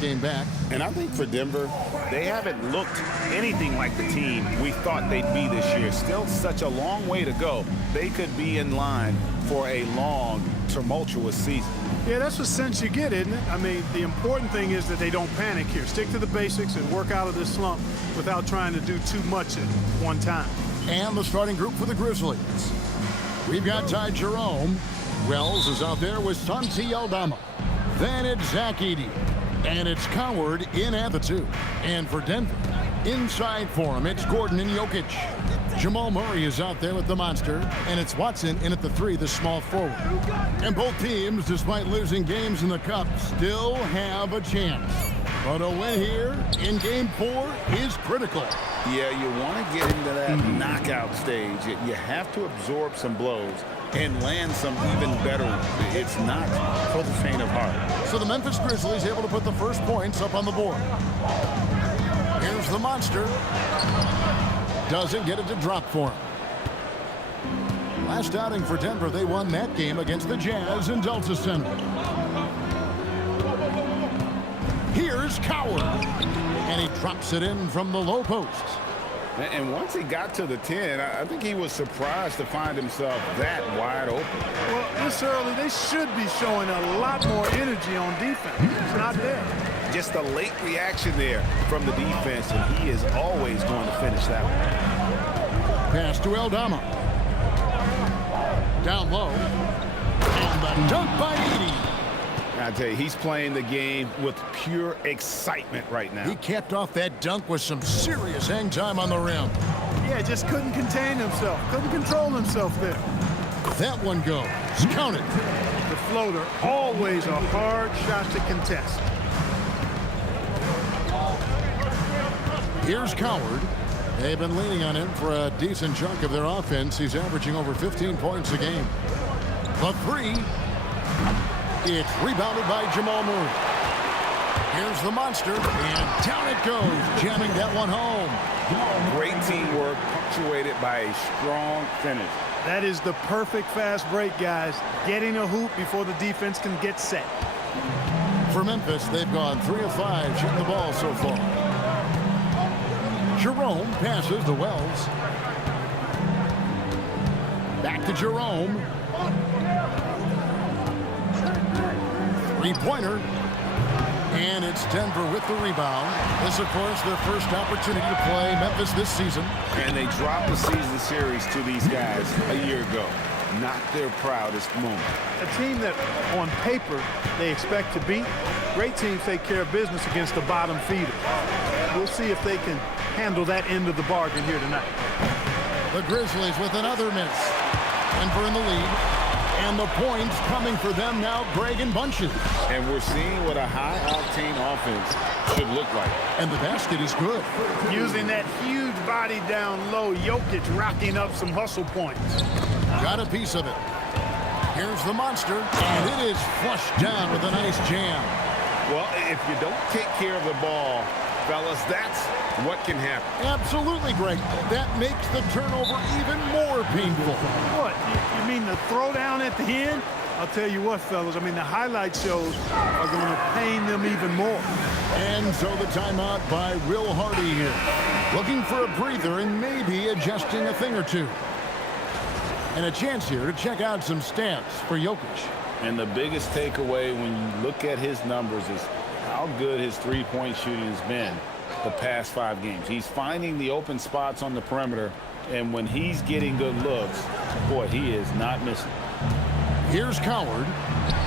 game back. And I think for Denver, they haven't looked anything like the team we thought they'd be this year. Still such a long way to go. They could be in line for a long, tumultuous season. Yeah, that's the sense you get, isn't it? I mean, the important thing is that they don't panic here. Stick to the basics and work out of this slump without trying to do too much at one time. And the starting group for the Grizzlies. We've got Ty Jerome. Wells is out there with Santi Aldama. Then it's Zach Edey. And it's Coward in at the 2. And for Denver, inside for him, it's Gordon and Jokic. Jamal Murray is out there with the monster. And it's Watson in at the 3, the small forward. And both teams, despite losing games in the Cup, still have a chance. But a win here in Game 4 is critical. Yeah, you want to get into that knockout stage. You have to absorb some blows and land some even better ones. It's not for the faint of heart. So the Memphis Grizzlies able to put the first points up on the board. Here's the monster. Doesn't get it to drop for him. Last outing for Denver, they won that game against the Jazz in Delta Center. Here's Coward. And he drops it in from the low post. And once he got to the 10, I think he was surprised to find himself that wide open. Well, this early, they should be showing a lot more energy on defense. It's not there. Just a late reaction there from the defense, and he is always going to finish that one. Pass to Aldama. Down low. And the dunk by Edey. I tell you, he's playing the game with pure excitement right now. He capped off that dunk with some serious hang time on the rim. Yeah, just couldn't contain himself. Couldn't control himself there. That one goes. Count it. The floater, always a hard shot to contest. Here's Coward. They've been leaning on him for a decent chunk of their offense. He's averaging over 15 points a game. The 3. It's rebounded by Jamal Murray. Here's the monster, and down it goes, jamming that one home. Great teamwork, punctuated by a strong finish. That is the perfect fast break, guys. Getting a hoop before the defense can get set. For Memphis, they've gone 3 of 5 shooting the ball so far. Jerome passes to Wells. Back to Jerome. Three-pointer. And it's Denver with the rebound. This, of course, their first opportunity to play Memphis this season. And they dropped the season series to these guys a year ago. Not their proudest moment. A team that, on paper, they expect to beat. Great teams take care of business against the bottom feeder. We'll see if they can handle that end of the bargain here tonight. The Grizzlies with another miss. Denver in the lead. And the points coming for them now, Greg, in bunches. And we're seeing what a high-octane offense should look like. And the basket is good. Using that huge body down low, Jokic racking up some hustle points. Got a piece of it. Here's the monster, and it is flushed down with a nice jam. Well, if you don't take care of the ball, fellas, that's what can happen. Absolutely, Greg. That makes the turnover even more painful. What? You mean the throwdown at the end? I'll tell you what, fellas. I mean, the highlight shows are going to pain them even more. And so the timeout by Will Hardy here. Looking for a breather and maybe adjusting a thing or two. And a chance here to check out some stats for Jokic. And the biggest takeaway when you look at his numbers is how good his three-point shooting has been the past 5 games. He's finding the open spots on the perimeter, and when he's getting good looks, boy, he is not missing. Here's Coward.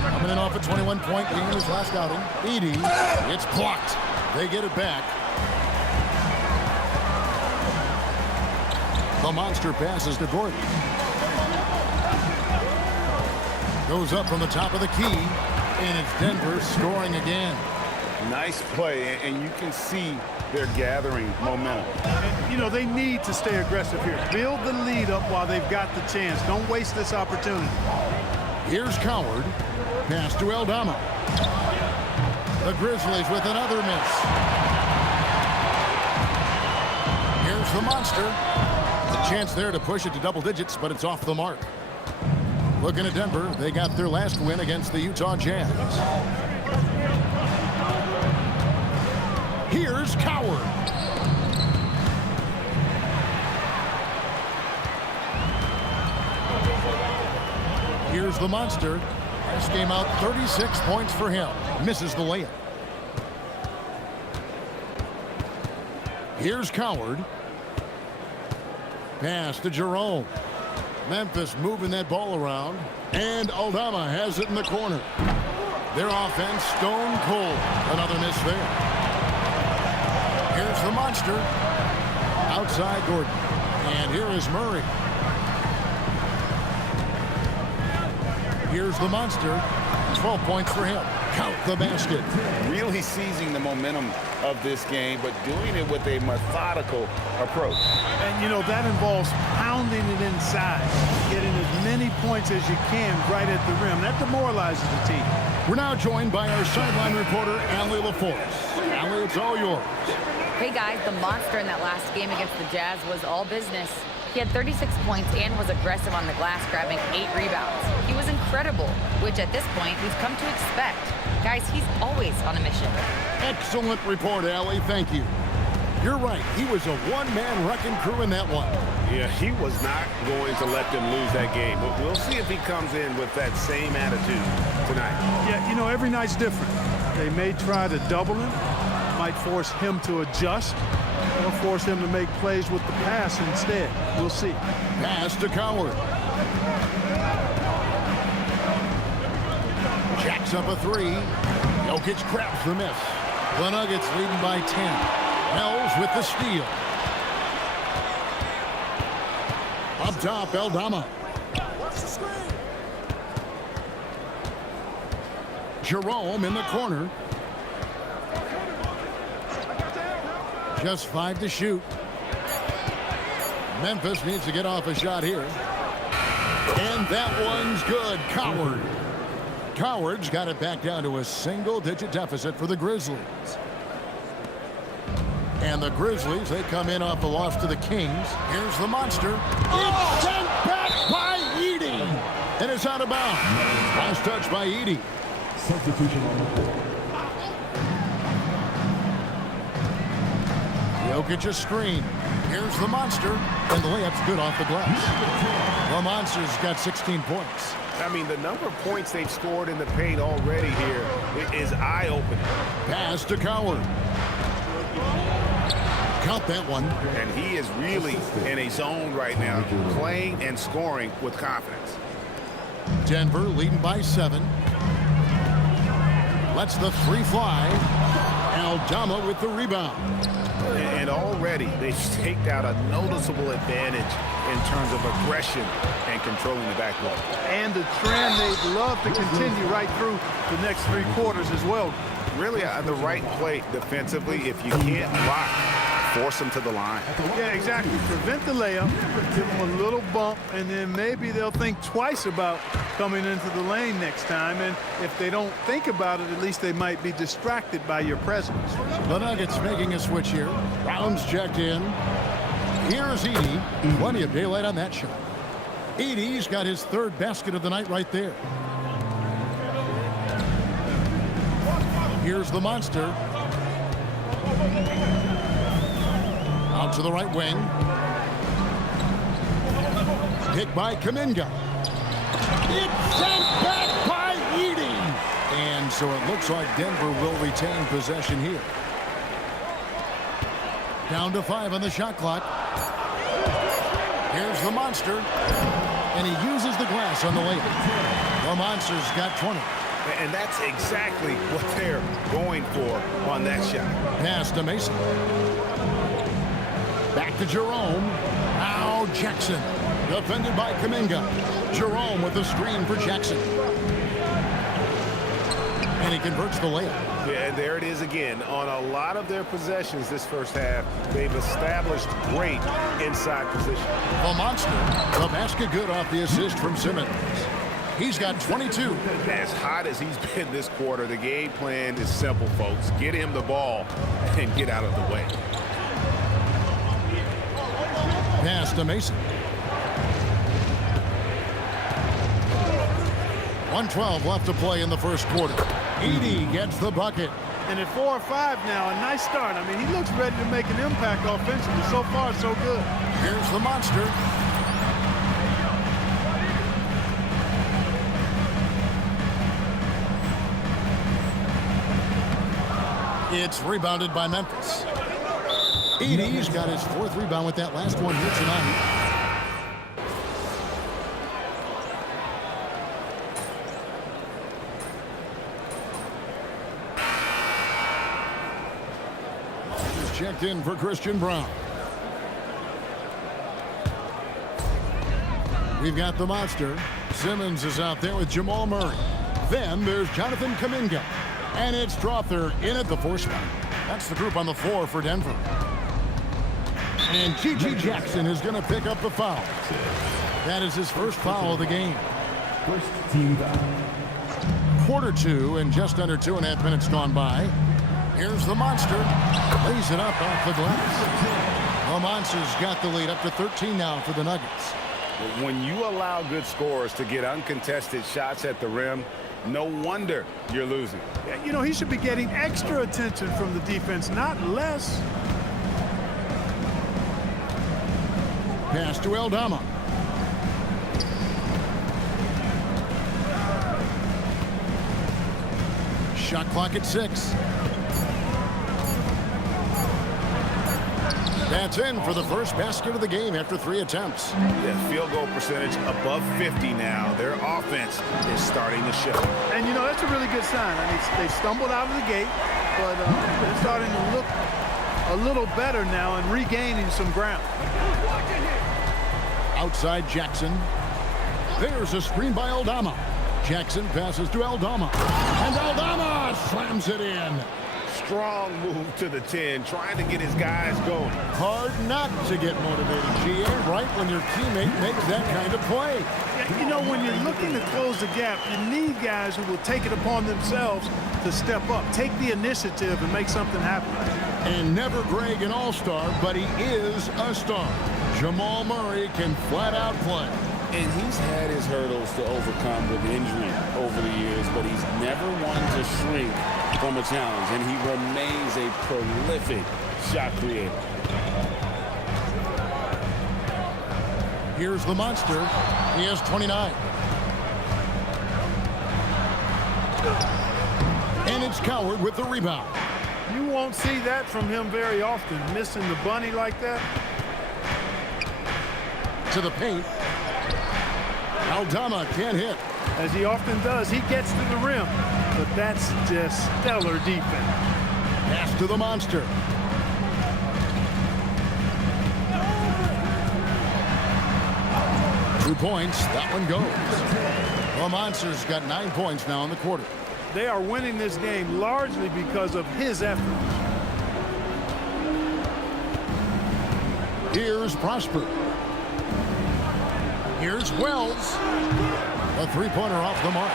Coming in off a 21-point game in his last outing. Edey, it's blocked. They get it back. The monster passes to Gordon. Goes up from the top of the key, and it's Denver scoring again. Nice play, and you can see they're gathering momentum. And, you know, they need to stay aggressive here. Build the lead up while they've got the chance. Don't waste this opportunity. Here's Coward. Pass to Aldama. The Grizzlies with another miss. Here's the monster. A chance there to push it to double digits, but it's off the mark. Looking at Denver, they got their last win against the Utah Jazz. Here's Coward. Here's the monster. This game out 36 points for him. Misses the layup. Here's Coward. Pass to Jerome. Memphis moving that ball around. And Aldama has it in the corner. Their offense stone cold. Another miss there. Here's the monster. Outside Gordon. And here is Murray. Here's the monster. 12 points for him. Count the basket. Really seizing the momentum of this game, but doing it with a methodical approach. And, you know, that involves pounding it inside, getting as many points as you can right at the rim. That demoralizes the team. We're now joined by our sideline reporter, Allie LaForce. Allie, it's all yours. Hey, guys, the monster in that last game against the Jazz was all business. He had 36 points and was aggressive on the glass, grabbing 8 rebounds. He was incredible, which at this point we've come to expect. Guys, he's always on a mission. Excellent report, Allie. Thank you. You're right. He was a one-man wrecking crew in that one. Yeah, he was not going to let them lose that game. But we'll see if he comes in with that same attitude tonight. Yeah, you know, every night's different. They may try to double him, might force him to adjust, or force him to make plays with the pass instead. We'll see. Pass to Coward. Jacks up a three. Jokic grabs the miss. The Nuggets leading by 10. Wells with the steal. Up top, Aldama. Jerome in the corner. Just 5 to shoot. Memphis needs to get off a shot here. And that one's good. Coward. Coward's got it back down to a single-digit deficit for the Grizzlies. And the Grizzlies, they come in off the loss to the Kings. Here's the monster. It's sent back by Edey. And it's out of bounds. Last touch by Edey. Substitution on the court. Jokic a screen. Here's the monster. And the layup's good off the glass. The monster's got 16 points. I mean, the number of points they've scored in the paint already here is eye-opening. Pass to Coward. Count that one. And he is really in a zone right now, playing and scoring with confidence. Denver leading by 7. Lets the three fly. Aldama with the rebound. And already they've staked out a noticeable advantage in terms of aggression and controlling the backcourt. And a trend they'd love to continue right through the next 3 quarters as well. Really the right play defensively. If you can't block, force them to the line. Yeah, exactly. Prevent the layup, give them a little bump, and then maybe they'll think twice about coming into the lane next time. And if they don't think about it, at least they might be distracted by your presence. The Nuggets making a switch here. Brown's checked in. Here's Edey. Plenty of daylight on that shot. Edey's got his 3rd basket of the night right there. Here's the monster. Out to the right wing. Hit by Kuminga. It's sent back by Edey. And so it looks like Denver will retain possession here. Down to 5 on the shot clock. Here's the monster. And he uses the glass on the layup. The monster's got 20. And that's exactly what they're going for on that shot. Pass to Mason. Back to Jerome. Now Jackson. Defended by Kuminga. Jerome with the screen for Jackson. And he converts the layup. Yeah, and there it is again. On a lot of their possessions this first half, they've established great inside position. The monster. The basket good off the assist from Simmons. He's got 22. As hot as he's been this quarter, the game plan is simple, folks. Get him the ball and get out of the way. Pass to Mason. 1:12 left to play in the first quarter. Edey gets the bucket. And at 4 or 5 now, a nice start. I mean, he looks ready to make an impact offensively. So far, so good. Here's the monster. It's rebounded by Memphis. Edey's got his 4th rebound with that last one here tonight. He's checked in for Christian Brown. We've got the monster. Simmons is out there with Jamal Murray. Then there's Jonathan Kuminga. And it's Strother in at the 4 spot. That's the group on the floor for Denver. And G.G. Jackson is going to pick up the foul. That is his first foul of the game. First team foul. Quarter 2 and just under 2.5 minutes gone by. Here's the monster. Lays it up off the glass. The monster's got the lead up to 13 now for the Nuggets. When you allow good scorers to get uncontested shots at the rim, no wonder you're losing. You know, he should be getting extra attention from the defense, not less. Pass to Aldama. Shot clock at 6. That's in for the first basket of the game after 3 attempts. Yeah, field goal percentage above 50 now. Their offense is starting to show. And, you know, that's a really good sign. I mean, they stumbled out of the gate, but they're starting to look a little better now and regaining some ground. Outside Jackson. There's a screen by Aldama. Jackson passes to Aldama. And Aldama slams it in. Strong move to the 10, trying to get his guys going. Hard not to get motivated, GA, right when your teammate makes that kind of play. Yeah, you know, when you're looking to close the gap, you need guys who will take it upon themselves to step up, take the initiative and make something happen. And never Greg an all-star, but he is a star. Jamal Murray can flat out play. And he's had his hurdles to overcome with injury over the years, but he's never one to shrink from a challenge, and he remains a prolific shot creator. Here's the monster. He has 29. And it's Coward with the rebound. You won't see that from him very often, missing the bunny like that. To the paint. Aldama can't hit. As he often does, he gets to the rim, but that's just stellar defense. Pass to the monster. 2 points. That one goes. The monster's got 9 points now in the quarter. They are winning this game largely because of his efforts. Here's Prosper. Here's Wells. A 3-pointer off the mark.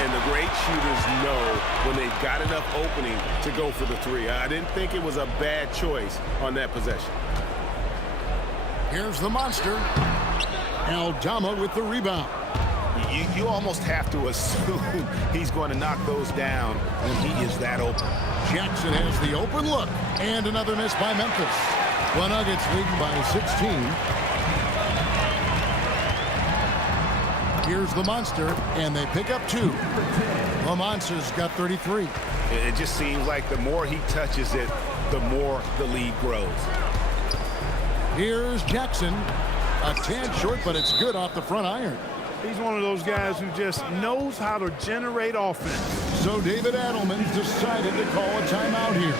And the great shooters know when they've got enough opening to go for the 3. I didn't think it was a bad choice on that possession. Here's the monster. Aldama with the rebound. You almost have to assume he's going to knock those down when he is that open. Jackson has the open look. And another miss by Memphis. The Nuggets leading by 16. Here's the monster, and they pick up 2. The monster's got 33. It just seems like the more he touches it, the more the lead grows. Here's Jackson. A tad short, but it's good off the front iron. He's one of those guys who just knows how to generate offense. So David Adelman's decided to call a timeout here.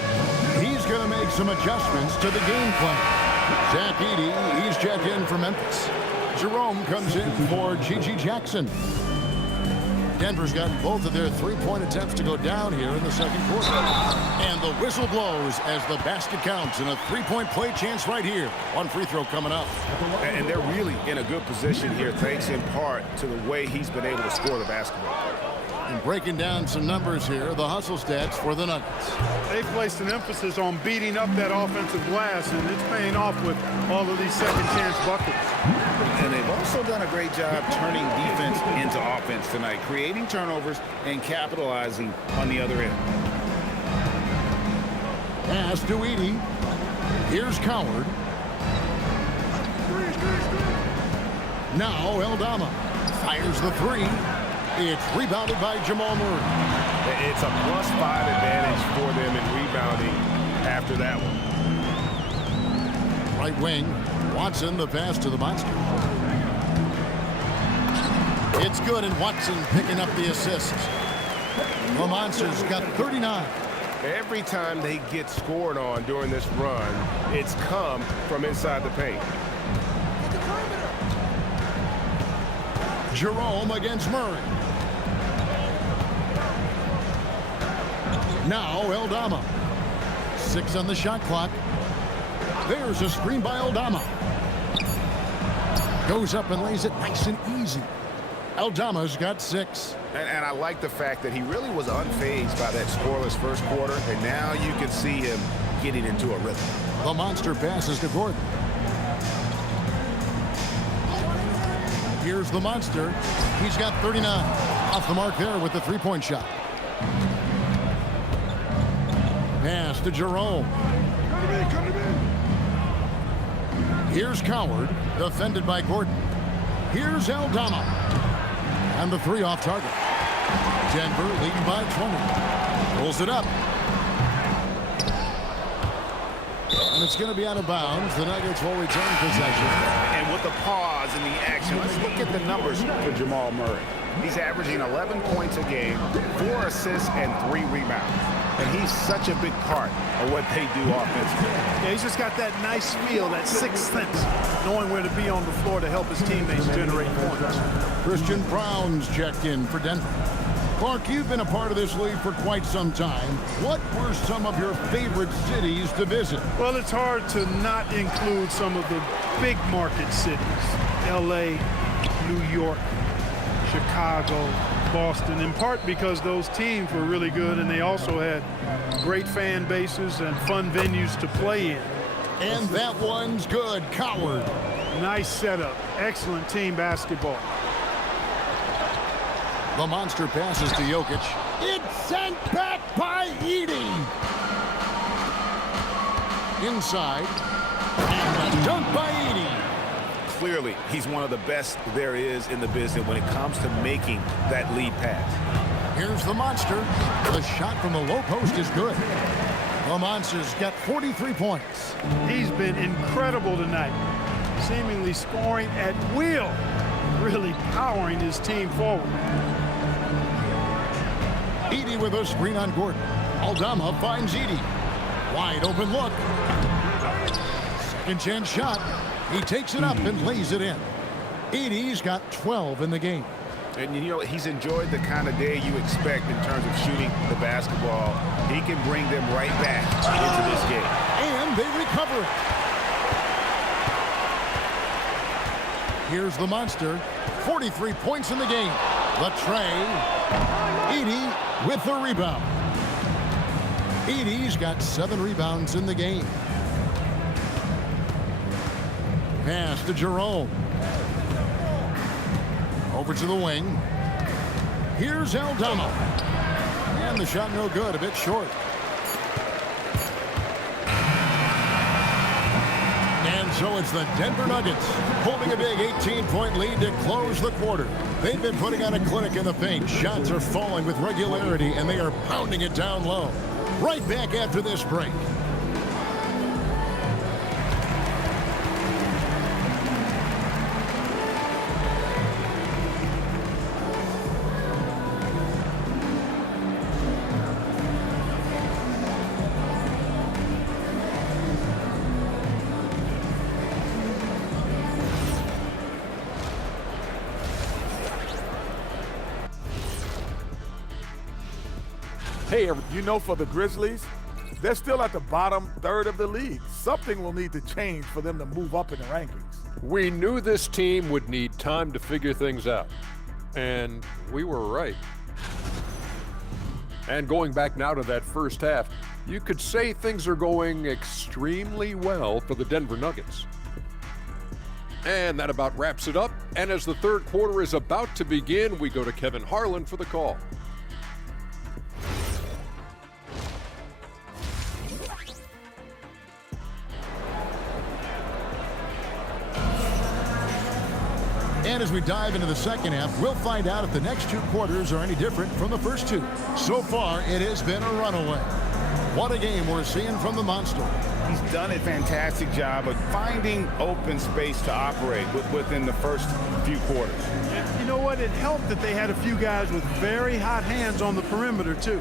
He's going to make some adjustments to the game plan. Zach Edey, he's checked in for Memphis. Jerome comes in for G.G. Jackson. Denver's got both of their 3-point attempts to go down here in the second quarter. And the whistle blows as the basket counts, and a 3-point play chance right here. One free throw coming up. And they're really in a good position here, thanks in part to the way he's been able to score the basketball. And breaking down some numbers here, the hustle stats for the Nuggets. They've placed an emphasis on beating up that offensive glass, and it's paying off with all of these second-chance buckets. And they've also done a great job turning defense into offense tonight, creating turnovers and capitalizing on the other end. Pass to Edey. Here's Coward. Now Eldama fires the three. It's rebounded by Jamal Murray. It's a +5 advantage for them in rebounding after that one. Right wing, Watson, the pass to the Monster. It's good, and Watson picking up the assist. The Monsters got 39. Every time they get scored on during this run, it's come from inside the paint. Jerome against Murray. Now Eldama. 6 on the shot clock. There's a screen by Eldama. Goes up and lays it nice and easy. Eldama's got 6. And I like the fact that he really was unfazed by that scoreless first quarter, and now you can see him getting into a rhythm. The Monster passes to Gordon. Here's the Monster. He's got 39. Off the mark there with the three-point shot. Pass to Jerome. Here's Coward, defended by Gordon. Here's Eldama. And the three off target. Denver leading by 20. Pulls it up. And it's going to be out of bounds. The Nuggets will return possession. And with the pause in the action, let's look at the numbers for Jamal Murray. He's averaging 11 points a game, 4 assists, and 3 rebounds. And he's such a big part of what they do offensively. Yeah, he's just got that nice feel, that sixth sense, knowing where to be on the floor to help his teammates generate points. Christian Brown's checked in for Denver. Clark, you've been a part of this league for quite some time. What were some of your favorite cities to visit? Well, it's hard to not include some of the big market cities. L.A., New York, Chicago, Boston, in part because those teams were really good and they also had great fan bases and fun venues to play in. And that one's good. Coward. Nice setup. Excellent team basketball. The Monster passes to Jokic. It's sent back by Edey. Inside. And a dunk by Edey. Clearly, he's one of the best there is in the business when it comes to making that lead pass. Here's the Monster. The shot from the low post is good. The Monster's got 43 points. He's been incredible tonight, seemingly scoring at will, really powering his team forward. Edey with a screen on Gordon. Eldama finds Edey. Wide open look. Second chance shot. He takes it up and lays it in. Edey's got 12 in the game. And you know, he's enjoyed the kind of day you expect in terms of shooting the basketball. He can bring them right back into this game. And they recover it. Here's the Monster. 43 points in the game. The tray. Edey with the rebound. Edey's got 7 rebounds in the game. Pass to Jerome. Over to the wing. Here's Eldama. And the shot no good, a bit short. And so it's the Denver Nuggets holding a big 18-point lead to close the quarter. They've been putting on a clinic in the paint. Shots are falling with regularity, and they are pounding it down low. Right back after this break. Hey, you know, for the Grizzlies, they're still at the bottom third of the league. Something will need to change for them to move up in the rankings. We knew this team would need time to figure things out, and we were right. And going back now to that first half, you could say things are going extremely well for the Denver Nuggets. And that about wraps it up. And as the third quarter is about to begin, we go to Kevin Harlan for the call. And as we dive into the second half, we'll find out if the next two quarters are any different from the first two. So far, it has been a runaway. What a game we're seeing from the Monster. He's done a fantastic job of finding open space to operate within the first few quarters. And you know what? It helped that they had a few guys with very hot hands on the perimeter, too.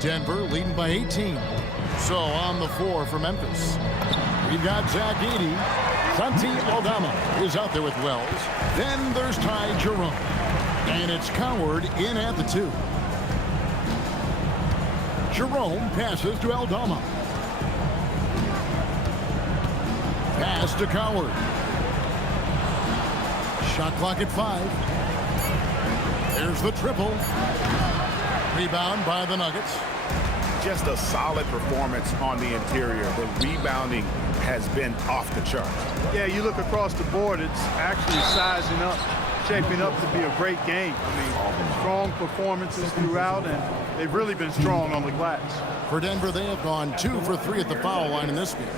Denver leading by 18. So on the floor for Memphis, we've got Zach Edey. Santi Aldama is out there with Wells. Then there's Ty Jerome. And it's Coward in at the 2. Jerome passes to Aldama. Pass to Coward. Shot clock at 5. There's the triple. Rebound by the Nuggets. Just a solid performance on the interior. The rebounding has been off the charts. Yeah, you look across the board, it's actually sizing up, shaping up to be a great game. I mean, strong performances throughout, and they've really been strong on the glass. For Denver, they have gone 2 for 3 at the foul line in this game.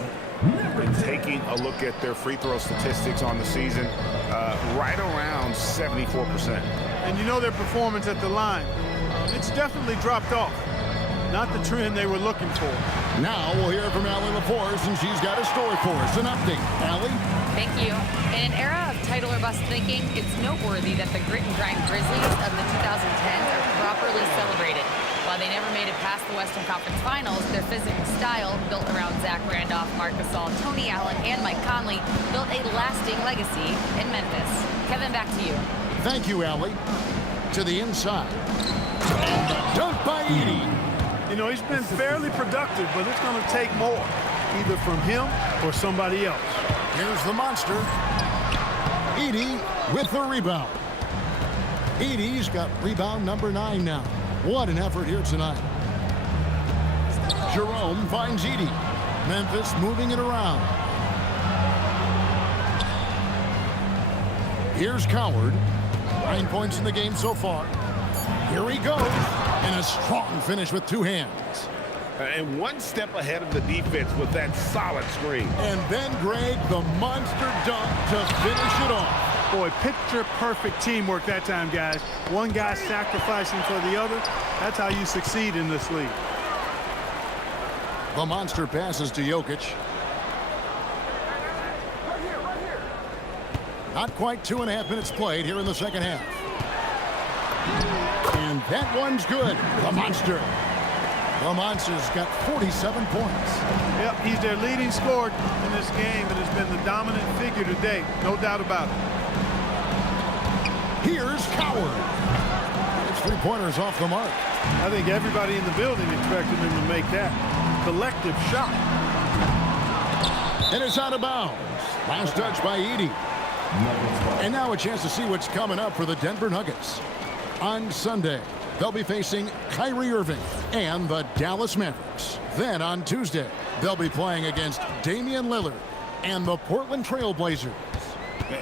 And taking a look at their free throw statistics on the season, right around 74%. And you know their performance at the line. It's definitely dropped off. Not the trend they were looking for. Now we'll hear from Allie LaForce, and she's got a story for us. An update. Allie? Thank you. In an era of title or bust thinking, it's noteworthy that the grit and grind Grizzlies of the 2010s are properly celebrated. While they never made it past the Western Conference Finals, their physical style, built around Zach Randolph, Marc Gasol, Tony Allen, and Mike Conley, built a lasting legacy in Memphis. Kevin, back to you. Thank you, Allie. To the inside. And the dunk by Edey. You know, he's been fairly productive, but it's going to take more, either from him or somebody else. Here's the Monster. Edey with the rebound. Edey's got rebound number 9 now. What an effort here tonight. Jerome finds Edey. Memphis moving it around. Here's Coward. 9 points in the game so far. Here he goes. And a strong finish with 2 hands. And one step ahead of the defense with that solid screen. And then Greg, the monster dunk to finish it off. Boy, picture-perfect teamwork that time, guys. One guy sacrificing for the other. That's how you succeed in this league. The Monster passes to Jokic. Not quite 2.5 minutes played here in the second half. And that one's good. The Monster. The Monster's got 47 points. Yep, he's their leading scorer in this game and has been the dominant figure today. No doubt about it. Here's Coward. His 3-pointers off the mark. I think everybody in the building expected him to make that collective shot. And it's out of bounds. Last touch by Edey. And now a chance to see what's coming up for the Denver Nuggets. On Sunday, they'll be facing Kyrie Irving and the Dallas Mavericks. Then on Tuesday, they'll be playing against Damian Lillard and the Portland Trail Blazers.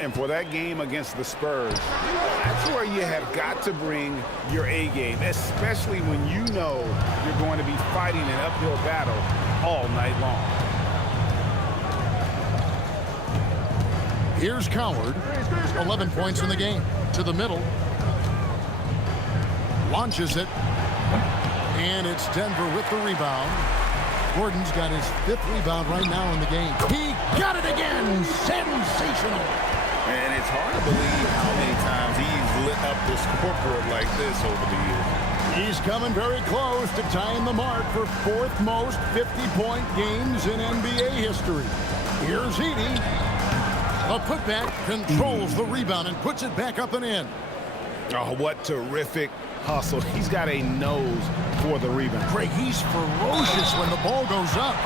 And for that game against the Spurs, that's where you have got to bring your A game, especially when you know you're going to be fighting an uphill battle all night long. Here's Coward. 11 points in the game. To the middle. Launches it. And it's Denver with the rebound. Gordon's got his 5th rebound right now in the game. He got it again. Sensational. And it's hard to believe how many times he's lit up the scoreboard like this over the years. He's coming very close to tying the mark for 4th most 50-point games in NBA history. Here's Edey. A putback controls the rebound and puts it back up and in. Oh, what terrific hustle. He's got a nose for the rebound. Craig, he's ferocious when the ball goes up.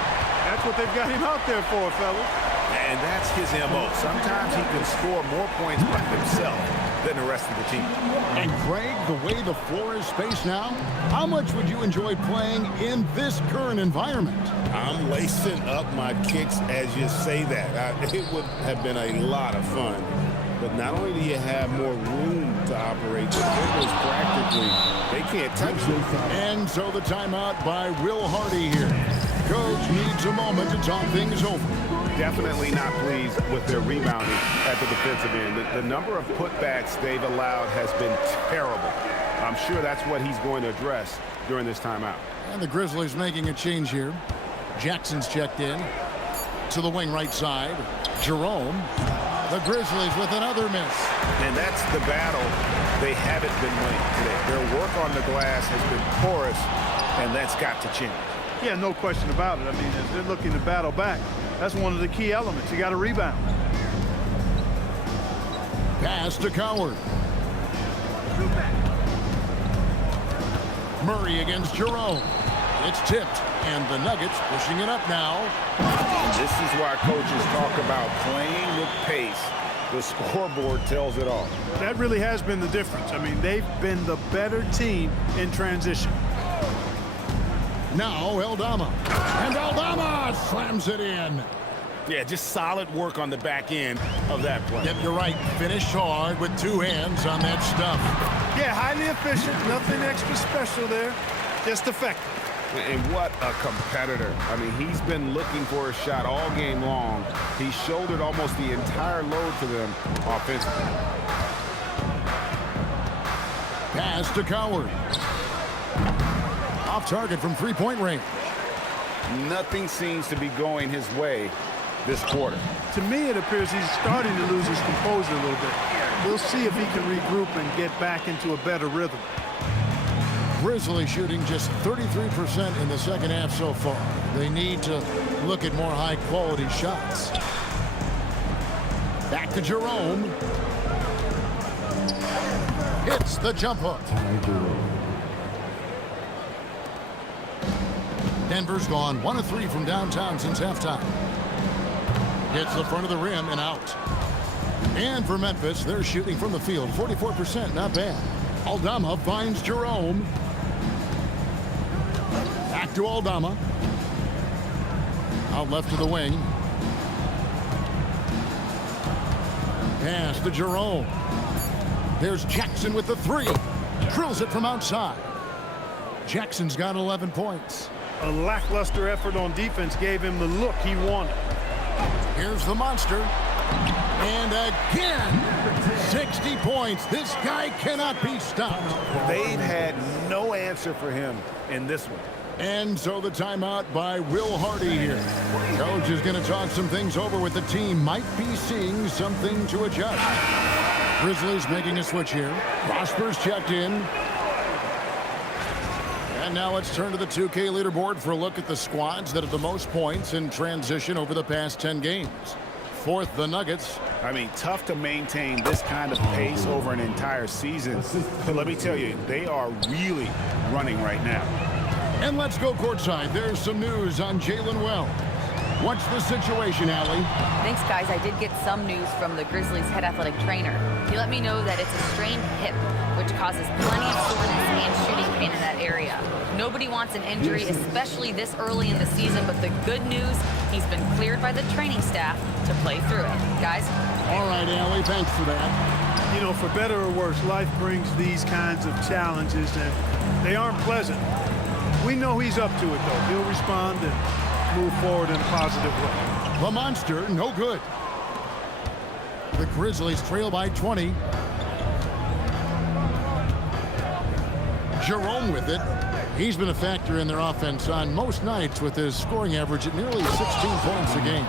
That's what they've got him out there for, fellas. And that's his MO. Sometimes he can score more points by himself than the rest of the team. And Craig, the way the floor is spaced now, how much would you enjoy playing in this current environment? I'm lacing up my kicks as you say that. It would have been a lot of fun. But not only do you have more room to operate, the dribbles practically, they can't touch you. And so the timeout by Will Hardy here. Coach, needs a moment to talk things over. Definitely not pleased with their rebounding at the defensive end. The number of putbacks they've allowed has been terrible. I'm sure that's what he's going to address during this timeout. And the Grizzlies making a change here. Jackson's checked in to the wing right side. Jerome. The Grizzlies with another miss. And that's the battle they haven't been winning today. Their work on the glass has been porous, and that's got to change. Yeah, no question about it. I mean, as they're looking to battle back, that's one of the key elements. You got to rebound. Pass to Coward. Murray against Jerome. It's tipped, and the Nuggets pushing it up now. And this is why coaches talk about playing with pace. The scoreboard tells it all. That really has been the difference. I mean, they've been the better team in transition. Now Aldama. And Aldama slams it in. Yeah, just solid work on the back end of that play. Yep, you're right. Finished hard with two hands on that stuff. Yeah, highly efficient. Nothing extra special there. Just effective. And what a competitor. I mean, he's been looking for a shot all game long. He shouldered almost the entire load for them offensively. Pass to Coward. Off target from three-point range. Nothing seems to be going his way this quarter. To me, it appears he's starting to lose his composure a little bit. We'll see if he can regroup and get back into a better rhythm. Grizzlies shooting just 33% in the second half so far. They need to look at more high-quality shots. Back to Jerome. Hits the jump hook. Denver's gone 1 of 3 from downtown since halftime. Hits the front of the rim and out. And for Memphis, they're shooting from the field 44%, not bad. Aldama finds Jerome. Back to Aldama. Out left to the wing. Pass to Jerome. There's Jackson with the three. Drills it from outside. Jackson's got 11 points. A lackluster effort on defense gave him the look he wanted. Here's the monster. And again, 60 points. This guy cannot be stopped. They've had no answer for him in this one. And so the timeout by Will Hardy here. Coach is going to talk some things over with the team. Might be seeing something to adjust. Grizzlies making a switch here. Prosper's checked in. And now let's turn to the 2K leaderboard for a look at the squads that have the most points in transition over the past 10 games. Fourth, the Nuggets. I mean, tough to maintain this kind of pace over an entire season. But let me tell you, they are really running right now. And let's go courtside. There's some news on Jalen Wells. What's the situation, Allie? Thanks, guys. I did get some news from the Grizzlies' head athletic trainer. He let me know that it's a strained hip, which causes plenty of soreness and shooting pain in that area. Nobody wants an injury, especially this early in the season, but the good news, he's been cleared by the training staff to play through it. Guys? All right, Allie, thanks for that. You know, for better or worse, life brings these kinds of challenges, and they aren't pleasant. We know he's up to it, though. He'll respond and move forward in a positive way. The monster, no good. The Grizzlies trail by 20. Jerome with it. He's been a factor in their offense on most nights with his scoring average at nearly 16 points a game.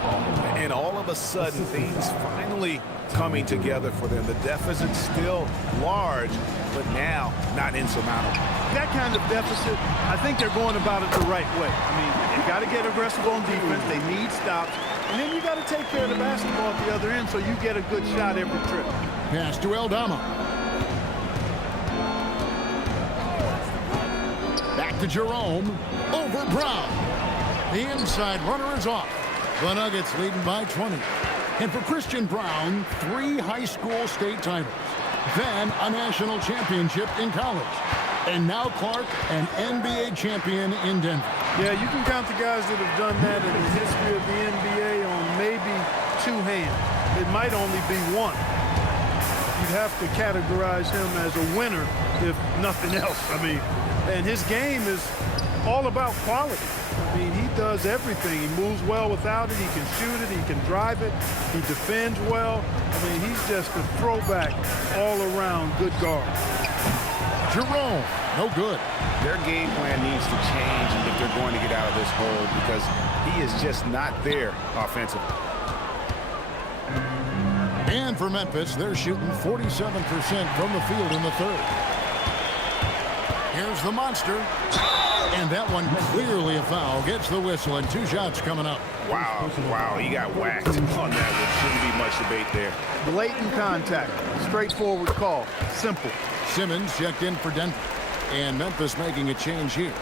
And all of a sudden, things finally coming together for them. The deficit's still large, but now not insurmountable. That kind of deficit, I think they're going about it the right way. I mean, you got to get aggressive on defense. They need stops. And then you got to take care of the basketball at the other end so you get a good shot every trip. Pass to Aldama. Back to Jerome. Over Brown. The inside runner is off. The Nuggets leading by 20. And for Christian Brown, 3 high school state titles. Then a national championship in college. And now Clark, an NBA champion in Denver. Yeah, you can count the guys that have done that in the history of the NBA on maybe 2 hands. It might only be 1. You'd have to categorize him as a winner, if nothing else. I mean, and his game is all about quality. I mean, he does everything. He moves well without it. He can shoot it. He can drive it. He defends well. I mean, he's just a throwback all-around good guard. Jerome, no good. Their game plan needs to change if they're going to get out of this hole because he is just not there offensively. And for Memphis, they're shooting 47% from the field in the third. Here's the monster. And that one clearly a foul. Gets the whistle and 2 shots coming up. Wow, he got whacked on that one. Shouldn't be much debate there. Blatant contact. Straightforward call. Simple. Simmons checked in for Denver. And Memphis making a change here.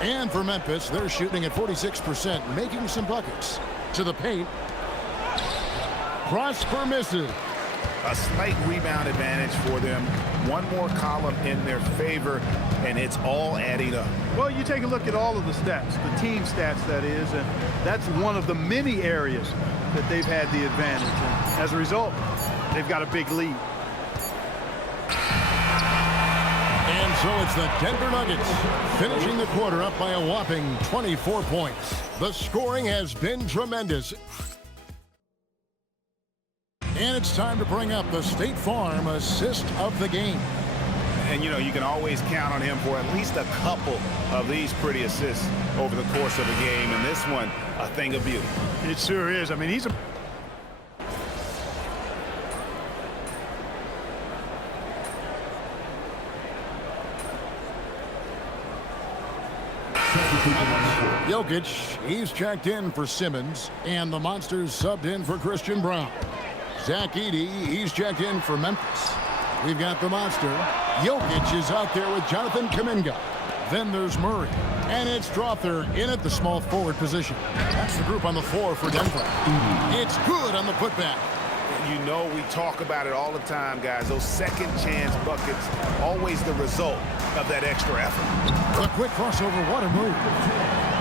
And for Memphis, they're shooting at 46%, making some buckets. To the paint. Prosper misses. A slight rebound advantage for them. One more column in their favor, and it's all adding up. Well, you take a look at all of the stats, the team stats, that is, and that's one of the many areas that they've had the advantage. And as a result, they've got a big lead. And so it's the Denver Nuggets finishing the quarter up by a whopping 24 points. The scoring has been tremendous. And it's time to bring up the State Farm assist of the game. And, you know, you can always count on him for at least a couple of these pretty assists over the course of a game. And this one, a thing of beauty. It sure is. I mean, he's a... Jokic, he's checked in for Simmons, and the Monsters subbed in for Christian Brown. Zach Edey, he's checked in for Memphis. We've got the Monster. Jokic is out there with Jonathan Kuminga. Then there's Murray. And it's Strother in at the small forward position. That's the group on the floor for Denver. It's good on the putback. You know, we talk about it all the time, guys. Those second chance buckets, always the result of that extra effort. A quick crossover, what a move.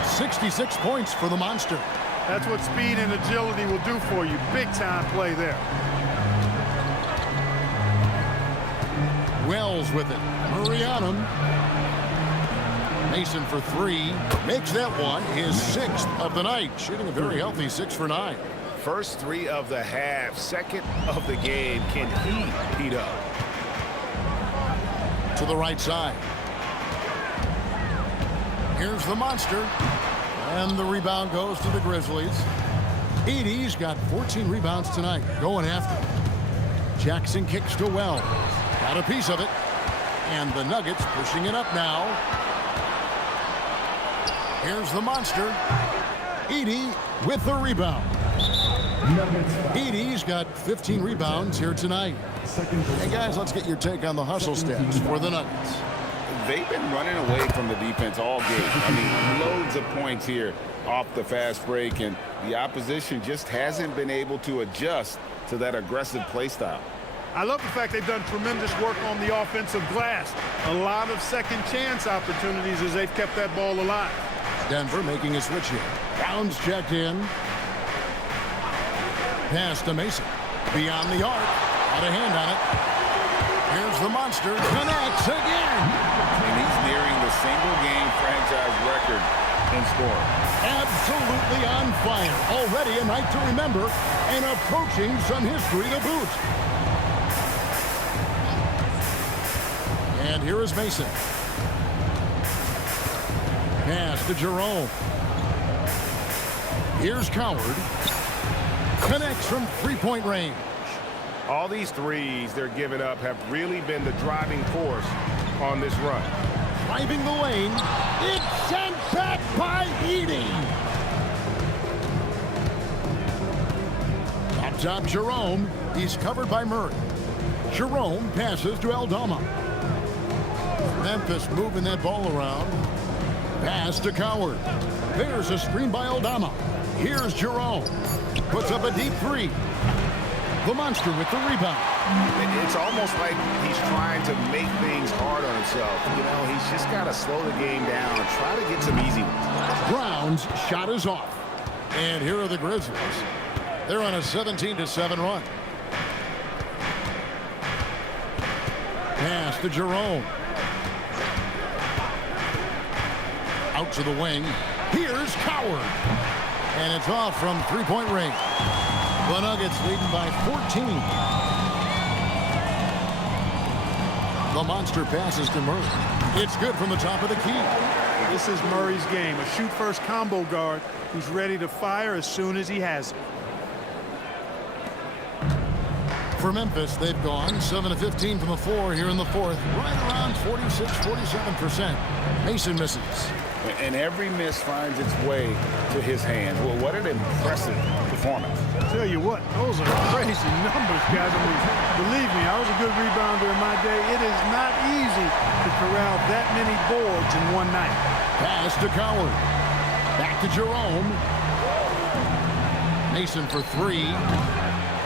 66 points for the Monster. That's what speed and agility will do for you. Big time play there. Wells with it. Murray on him. Mason for 3. Makes that one his 6th of the night. Shooting a very healthy 6 for 9. First 3 of the half, second of the game. Can he heat up? To the right side. Here's the Monster. And the rebound goes to the Grizzlies. Edey's got 14 rebounds tonight. Going after it. Jackson kicks to Wells. Got a piece of it. And the Nuggets pushing it up now. Here's the Monster. Edey with the rebound. Edey's got 15 rebounds here tonight. Hey, guys, let's get your take on the hustle stats for the Nuggets. They've been running away from the defense all game. I mean, loads of points here off the fast break, and the opposition just hasn't been able to adjust to that aggressive play style. I love the fact they've done tremendous work on the offensive glass. A lot of second chance opportunities as they've kept that ball alive. Denver making a switch here. Brown's checked in. Pass to Mason. Beyond the arc. Got a hand on it. Here's the Monster. Connects again. And he's nearing the single-game franchise record in scoring. Absolutely on fire. Already a night to remember and approaching some history to boot. And here is Mason. Pass to Jerome. Here's Coward. Connects from three-point range. All these threes they're giving up have really been the driving force on this run. Driving the lane. It's sent back by Edey. Up top, Jerome. He's covered by Murray. Jerome passes to Aldama. Memphis moving that ball around. Pass to Coward. There's a screen by Aldama. Here's Jerome. Puts up a deep 3. The Monster with the rebound. It's almost like he's trying to make things hard on himself. You know, he's just got to slow the game down and try to get some easy ones. Brown's shot is off. And here are the Grizzlies. They're on a 17-7 run. Pass to Jerome. Out to the wing. Here's Coward. And it's off from three-point range. The Nuggets leading by 14. The monster passes to Murray. It's good from the top of the key. This is Murray's game, a shoot-first combo guard who's ready to fire as soon as he has it. For Memphis, they've gone 7 of 15 from the floor here in the fourth, right around 46-47%. Mason misses. And every miss finds its way to his hand. Well, what an impressive performance. I tell you what, those are crazy numbers, guys. I mean, believe me, I was a good rebounder in my day. It is not easy to corral that many boards in one night. Pass to Coward. Back to Jerome. Mason for three.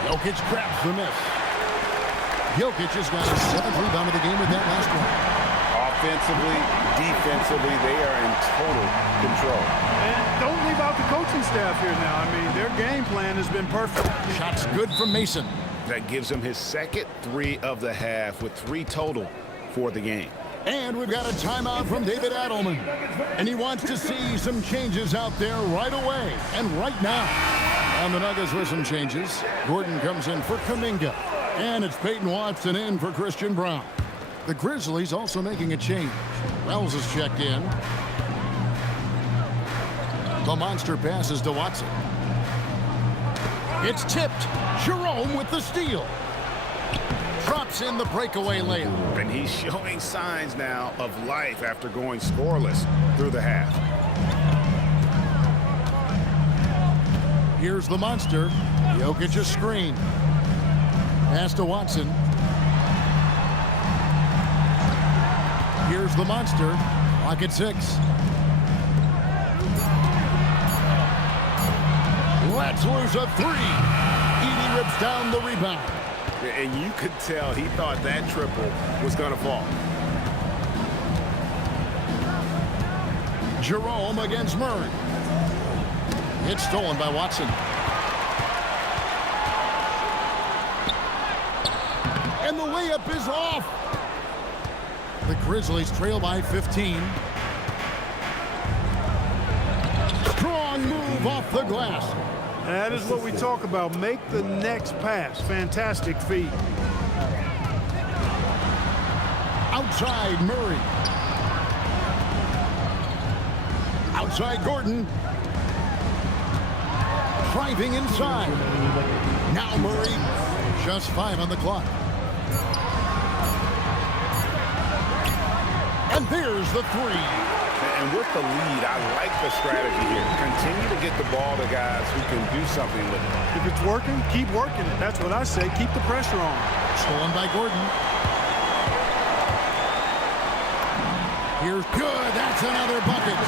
Jokic grabs the miss. Jokic has got his 7th rebound of the game with that last one. Offensively, defensively, they are in total control. And don't leave out the coaching staff here now. I mean, their game plan has been perfect. Shots good from Mason. That gives him his second 3 of the half with 3 total for the game. And we've got a timeout from David Adelman. And he wants to see some changes out there right away and right now. On the Nuggets with some changes. Gordon comes in for Kuminga. And it's Peyton Watson in for Christian Brown. The Grizzlies also making a change. Wells is checked in. The monster passes to Watson. It's tipped. Jerome with the steal. Drops in the breakaway layup. And he's showing signs now of life after going scoreless through the half. Here's the monster. Jokic a screen. Pass to Watson. Here's the monster. Clock at 6. Let's lose a 3. Edey rips down the rebound. And you could tell he thought that triple was going to fall. Jerome against Murray. It's stolen by Watson. And the layup is off. The Grizzlies trail by 15. Strong move off the glass. That is what we talk about. Make the next pass. Fantastic feed. Outside Murray. Outside Gordon. Driving inside. Now Murray. Just 5 on the clock. And there's the 3. And with the lead, I like the strategy here. Continue to get the ball to guys who can do something with it. If it's working, keep working it. That's what I say. Keep the pressure on. Stolen by Gordon. Here's good. That's another bucket.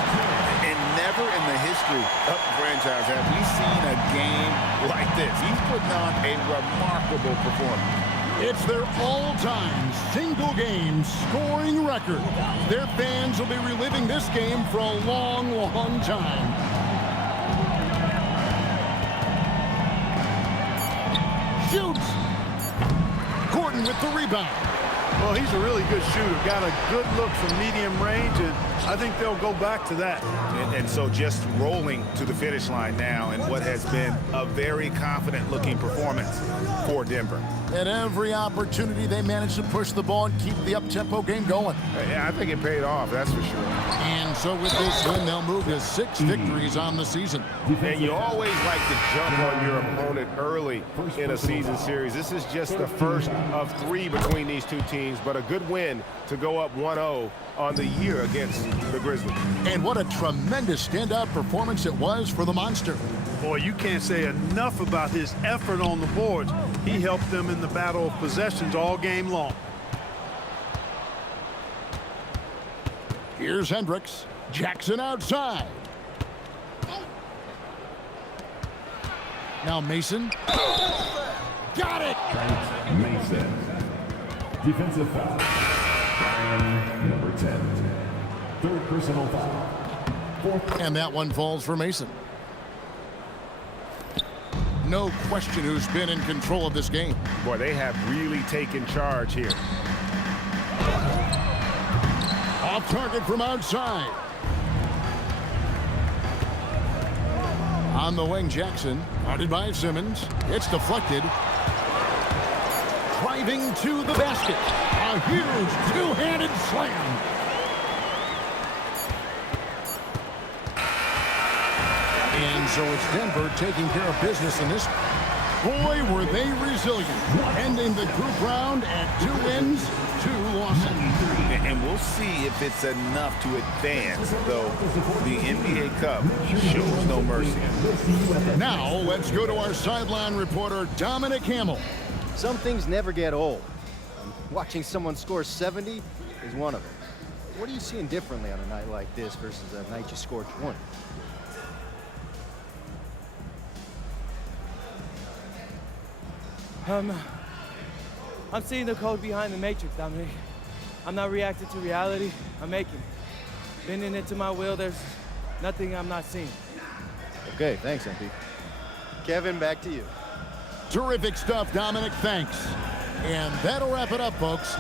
And never in the history of the franchise have we seen a game like this. He's putting on a remarkable performance. It's their all-time single-game scoring record. Their fans will be reliving this game for a long, long time. Shoots. Gordon with the rebound. Well, he's a really good shooter. Got a good look from medium range, and I think they'll go back to that. And so just rolling to the finish line now in what has been a very confident-looking performance for Denver. At every opportunity, they managed to push the ball and keep the up-tempo game going. Yeah, I think it paid off, that's for sure. And so with this win, they'll move to 6 victories on the season. And you always like to jump on your opponent early in a season series. This is just the first of 3 between these two teams, but a good win to go up 1-0 on the year against the Grizzlies. And what a tremendous standout performance it was for the Monster. Boy, you can't say enough about his effort on the boards. He helped them in the battle of possessions all game long. Here's Hendricks. Jackson outside. Now Mason. Got it! Mason. Defensive foul. Brian, number 10. Third personal foul. Fourth. And that one falls for Mason. No question who's been in control of this game. Boy, they have really taken charge here. Off target from outside. On the wing, Jackson, guarded by Simmons. It's deflected. Driving to the basket. A huge two-handed slam. And so it's Denver taking care of business in this. Boy, were they resilient. Ending the group round at 2 wins, 2 losses. And we'll see if it's enough to advance, though the NBA Cup shows no mercy. Now, let's go to our sideline reporter, Dominic Hamill. Some things never get old. Watching someone score 70 is one of them. What are you seeing differently on a night like this versus a night you scored 20? I'm seeing the code behind the matrix, Dominic. I'm not reacting to reality, I'm making it. Bending it to my will, there's nothing I'm not seeing. Okay, thanks, MP. Kevin, back to you. Terrific stuff, Dominic. Thanks. And that'll wrap it up, folks.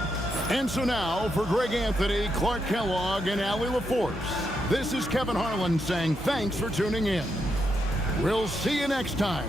And so now, for Greg Anthony, Clark Kellogg, and Allie LaForce, this is Kevin Harlan saying thanks for tuning in. We'll see you next time